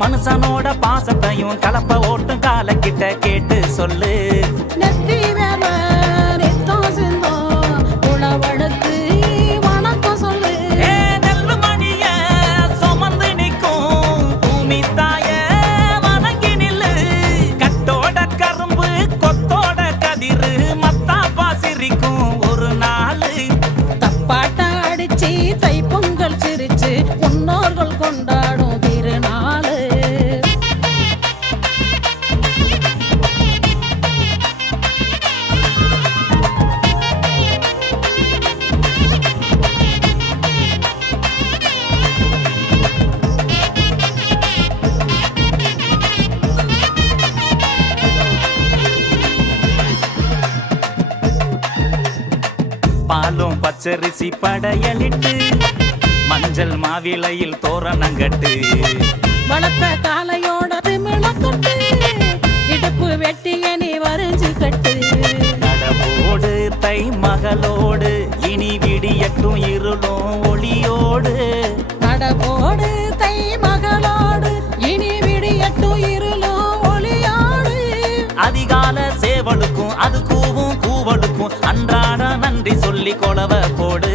மனுஷனோட பாசத்தையும் கலப்ப ஓட்டும் காலக்கிட்ட கேட்டு சொல்லு. நெத்தி வேல நித்தம் சிந்தோம் உழவழுத்து வணக்கம் சொல்லு. நெல்லு மணிய சுமந்து நிற்கும் பூமி தாய வணங்கி நில்லு. கட்டோட கரும்பு கொத்தோட கதிரு மத்தாப்பா சிரிக்கும் ஒரு நாளு. தப்பாட்ட அடிச்சு தை பொங்கல் சிரிச்சு முன்னோர்கள் கொண்டாடும் திருநாளு. பாலும் பச்சரிசி படையலிட்டு மஞ்சள் மாவிலையில் தோரணங்கட்டு. வளர்த்த காலையோட திமிழக்கட்டு இடுப்பு வெட்டிய நீ வரைஞ்சு கட்டு. நடவோடு தை மகளோடு இனி விடியட்டும் இருளும் ஒளியோடு. நடவோடு தை மகளோடு இனி விடியட்டும் இருளும் ஒளியோடு. அதிகால சேவலுக்கும் அது கூவும் கூவலுக்கும் அன்றாட நன்றி சொல்லி கொலவ போடு.